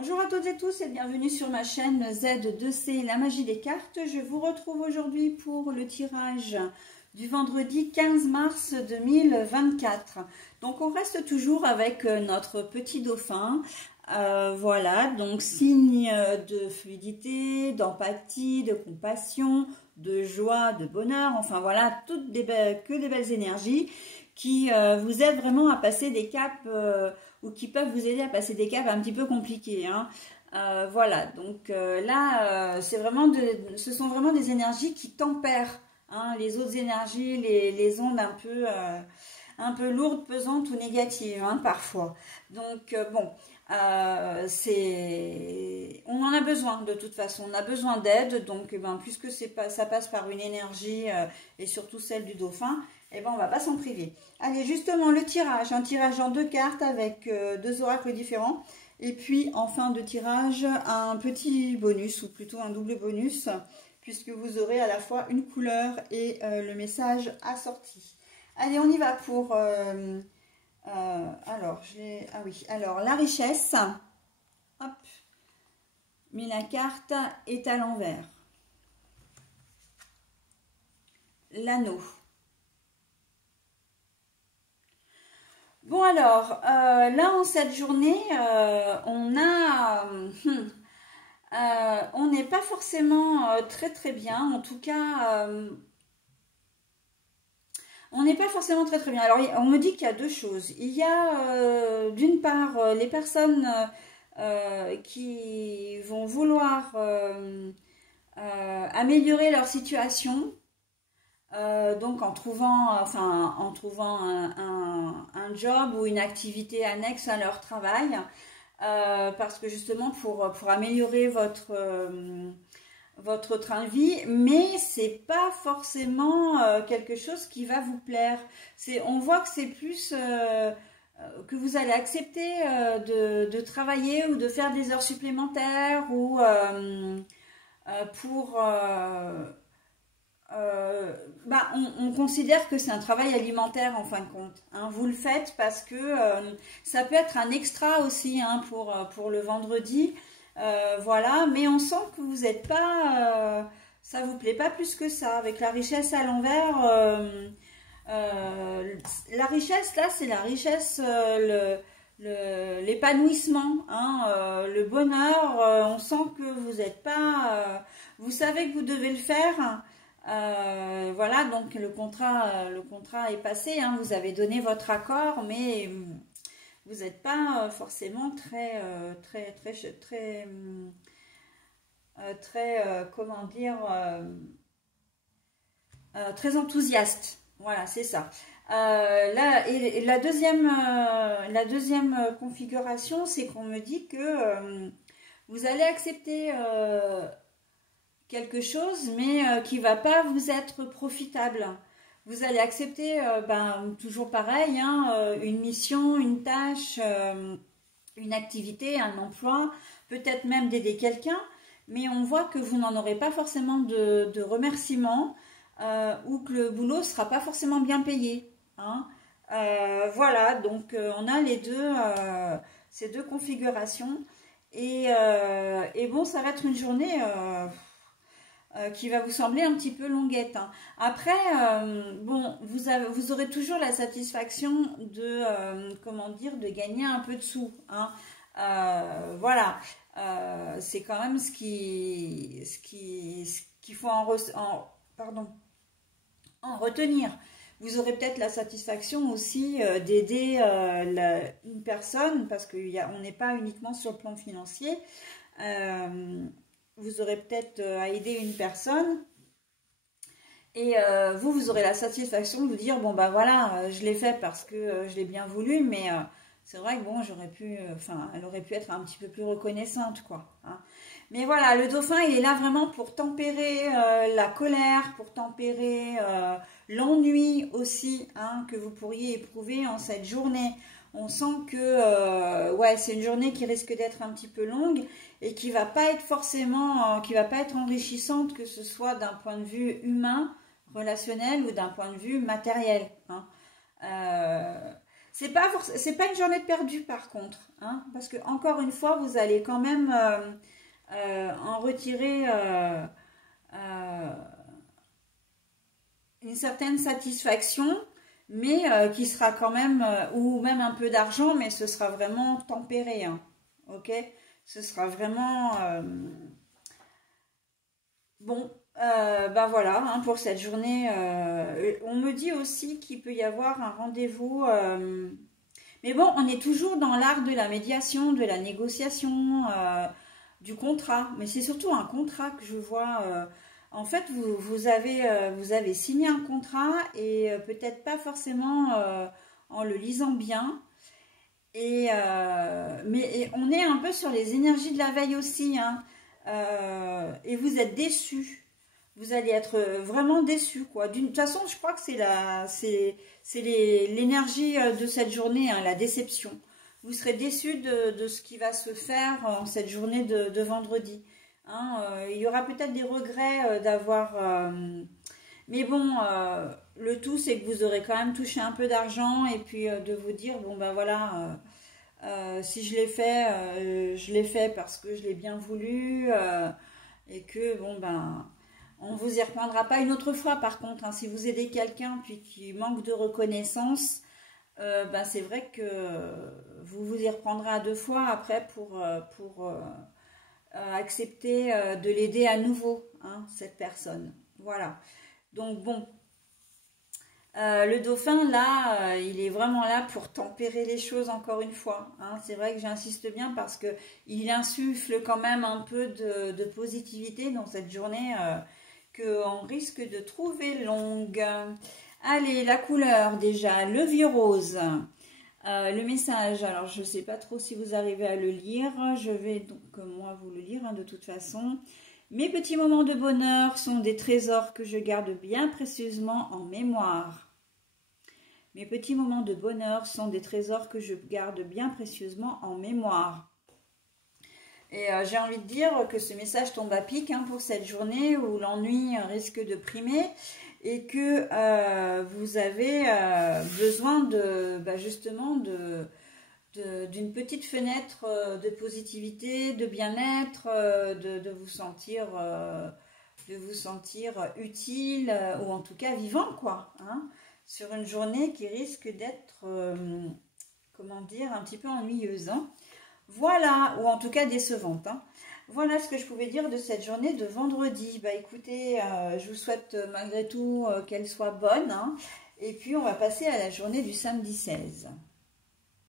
Bonjour à toutes et tous et bienvenue sur ma chaîne Z2C, la magie des cartes. Je vous retrouve aujourd'hui pour le tirage du vendredi 15 mars 2024. Donc on reste toujours avec notre petit dauphin. Voilà, donc signe de fluidité, d'empathie, de compassion, de joie, de bonheur. Enfin voilà, toutes que des belles énergies qui vous aident vraiment à passer des caps ou qui peuvent vous aider à passer des caps un petit peu compliqués. Hein. Voilà, donc là, ce sont vraiment des énergies qui tempèrent hein, les autres énergies, les ondes un peu lourdes, pesantes ou négatives hein, parfois. Donc bon, on en a besoin de toute façon, on a besoin d'aide. Donc puisque ça passe par une énergie et surtout celle du dauphin, et on va pas s'en priver. Allez, justement, un tirage en 2 cartes avec 2 oracles différents. Et puis, en fin de tirage, un petit bonus, ou plutôt un double bonus, puisque vous aurez à la fois une couleur et le message assorti. Allez, on y va pour... alors, la richesse. Hop. Mais la carte est à l'envers. L'anneau. Bon alors, là en cette journée, on n'est pas forcément très bien, en tout cas, on n'est pas forcément très bien. Alors on me dit qu'il y a 2 choses. Il y a d'une part les personnes qui vont vouloir améliorer leur situation. Donc en trouvant un job ou une activité annexe à leur travail, parce que justement pour améliorer votre train de vie, mais c'est pas forcément quelque chose qui va vous plaire. On voit que c'est plus que vous allez accepter de travailler ou de faire des heures supplémentaires ou pour on considère que c'est un travail alimentaire en fin de compte. Hein. Vous le faites parce que ça peut être un extra aussi hein, pour le vendredi. Voilà, mais on sent que vous n'êtes pas... ça vous plaît pas plus que ça. Avec la richesse à l'envers, la richesse là, c'est la richesse, l'épanouissement, hein, le bonheur. On sent que vous n'êtes pas... vous savez que vous devez le faire. Voilà, donc le contrat est passé, hein, vous avez donné votre accord, mais vous n'êtes pas forcément comment dire, très enthousiaste. Voilà, c'est ça. Là, et la deuxième configuration, c'est qu'on me dit que vous allez accepter quelque chose, mais qui va pas vous être profitable. Vous allez accepter, toujours pareil, hein, une mission, une tâche, une activité, un emploi, peut-être même d'aider quelqu'un, mais on voit que vous n'en aurez pas forcément de remerciements ou que le boulot sera pas forcément bien payé. Hein. Voilà, donc on a ces deux configurations et bon, ça va être une journée qui va vous sembler un petit peu longuette. Hein. Après, bon, vous aurez toujours la satisfaction de, comment dire, de gagner un peu de sous. Hein. Voilà, c'est quand même ce qu'il faut en retenir. Vous aurez peut-être la satisfaction aussi d'aider une personne, parce qu'on n'est pas uniquement sur le plan financier. Vous aurez peut-être à aider une personne et vous aurez la satisfaction de vous dire bon bah voilà, je l'ai fait parce que je l'ai bien voulu, mais c'est vrai que bon, elle aurait pu être un petit peu plus reconnaissante quoi. Hein. Mais voilà, le dauphin il est là vraiment pour tempérer la colère, pour tempérer l'ennui aussi hein, que vous pourriez éprouver en cette journée. On sent que ouais, c'est une journée qui risque d'être un petit peu longue et qui va pas être forcément, qui va pas être enrichissante, que ce soit d'un point de vue humain, relationnel ou d'un point de vue matériel. Hein. c'est pas une journée de perdue par contre, hein, parce que encore une fois, vous allez quand même en retirer une certaine satisfaction, mais qui sera quand même, ou même un peu d'argent, mais ce sera vraiment tempéré, hein, ok? Ce sera vraiment bon. Ben voilà, hein, pour cette journée. On me dit aussi qu'il peut y avoir un rendez-vous. Mais bon, on est toujours dans l'art de la médiation, de la négociation, du contrat. Mais c'est surtout un contrat que je vois. En fait, vous avez signé un contrat et peut-être pas forcément en le lisant bien. Mais on est un peu sur les énergies de la veille aussi, hein. Et vous êtes déçus. Vous allez être vraiment déçus, quoi. D'une toute façon, je crois que c'est l'énergie de cette journée, hein, la déception. Vous serez déçus de ce qui va se faire en cette journée de vendredi, hein. Il y aura peut-être des regrets d'avoir... mais bon, le tout, c'est que vous aurez quand même touché un peu d'argent et puis de vous dire, bon ben voilà, si je l'ai fait parce que je l'ai bien voulu et que, bon ben... On ne vous y reprendra pas une autre fois, par contre, hein, si vous aidez quelqu'un puis qui manque de reconnaissance, ben c'est vrai que vous vous y reprendrez à deux fois après pour accepter de l'aider à nouveau, hein, cette personne. Voilà. Donc bon, le dauphin, là, il est vraiment là pour tempérer les choses encore une fois, hein. C'est vrai que j'insiste bien parce que il insuffle quand même un peu de positivité dans cette journée qu'on risque de trouver longue. Allez, la couleur déjà, le vieux rose. Le message, alors je ne sais pas trop si vous arrivez à le lire. Je vais donc moi vous le lire, hein, de toute façon. Mes petits moments de bonheur sont des trésors que je garde bien précieusement en mémoire. Mes petits moments de bonheur sont des trésors que je garde bien précieusement en mémoire. Et j'ai envie de dire que ce message tombe à pic, hein, pour cette journée où l'ennui risque de primer et que vous avez besoin de, justement d'une petite fenêtre de positivité, de bien-être, de vous sentir utile ou en tout cas vivant, quoi, hein, sur une journée qui risque d'être, comment dire, un petit peu ennuyeuse, hein. Voilà, ou en tout cas décevante, hein. Voilà ce que je pouvais dire de cette journée de vendredi. Bah écoutez, je vous souhaite malgré tout qu'elle soit bonne, hein. Et puis on va passer à la journée du samedi 16.